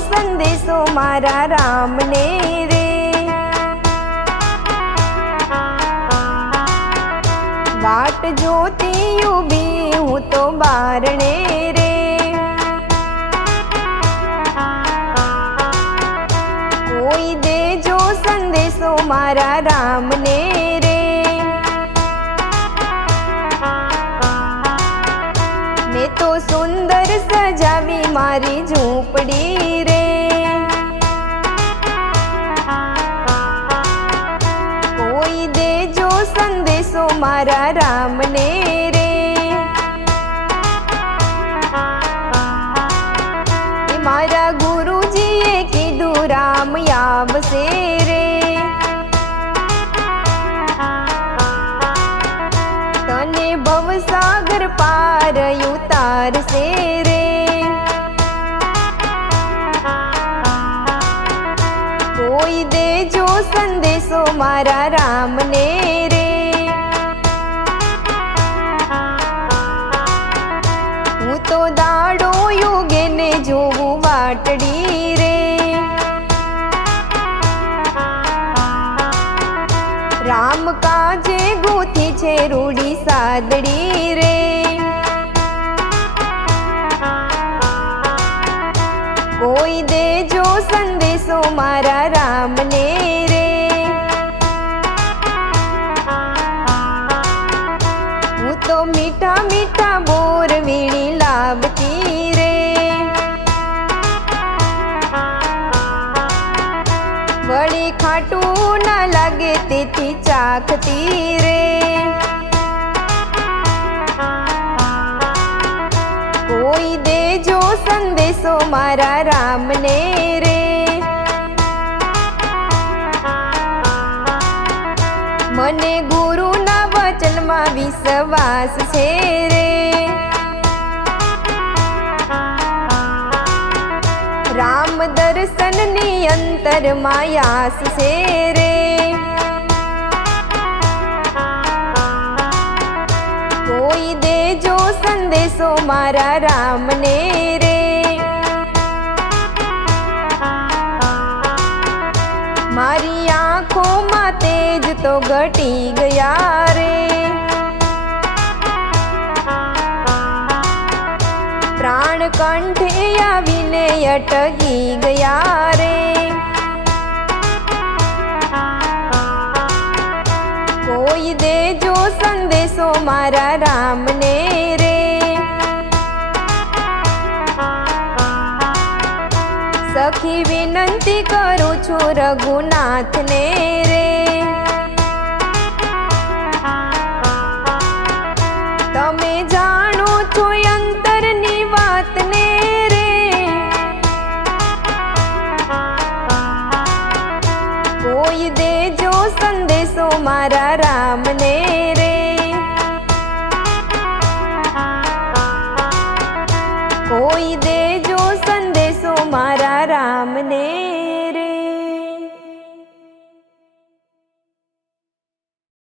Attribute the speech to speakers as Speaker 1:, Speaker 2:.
Speaker 1: સંદેશો મારા રામને રે વાટ જોતી ઊભી હું તો બારણે રે કોઈ દેજો સંદેશો મારા રામને તો સુંદર સજાવી મારી ઝૂંપડી રે. કોઈ દેજો સંદેશો મારા રામને રે. મારા ગુરુજીએ કીધું, રામ આવશે રે. તને ભવસાગર પાર ઉતારશે રે કોઈ દેજો સંદેશો મારા રામને રે હું તો દાડો યોગે ને જોવું વાટડી રે રામ કાજે ગોથી છે રૂડી સાદડી રે સંદેશો મારા રામને રે. હું તો મીઠા મીઠા બોર વીણી લાવતી રે. વળી ખાટું ના લાગે તેથી ચાખતી રે. કોઈ દેજો સંદેશો મારા રામને રે. મને ગુરુના વચનમાં વિશ્વાસ છે રે. રામ દર્શનની અંતર માયાસ છે રે. કોઈ દેજો સંદેશો મારા રામને મારી આંખોમાં તેજ તો ઘટી ગયા રે. પ્રાણ કંઠે આવીને અટકી ગયા રે. કોઈ દેજો સંદેશો મારા રામને અરજી કરું છું રઘુનાથ ને રે. તમે જાણો છો અંતરની વાતને રે. કોઈ દેજો સંદેશો મારા રામને રે. કોઈ દેજો સંદેશો મારા રામને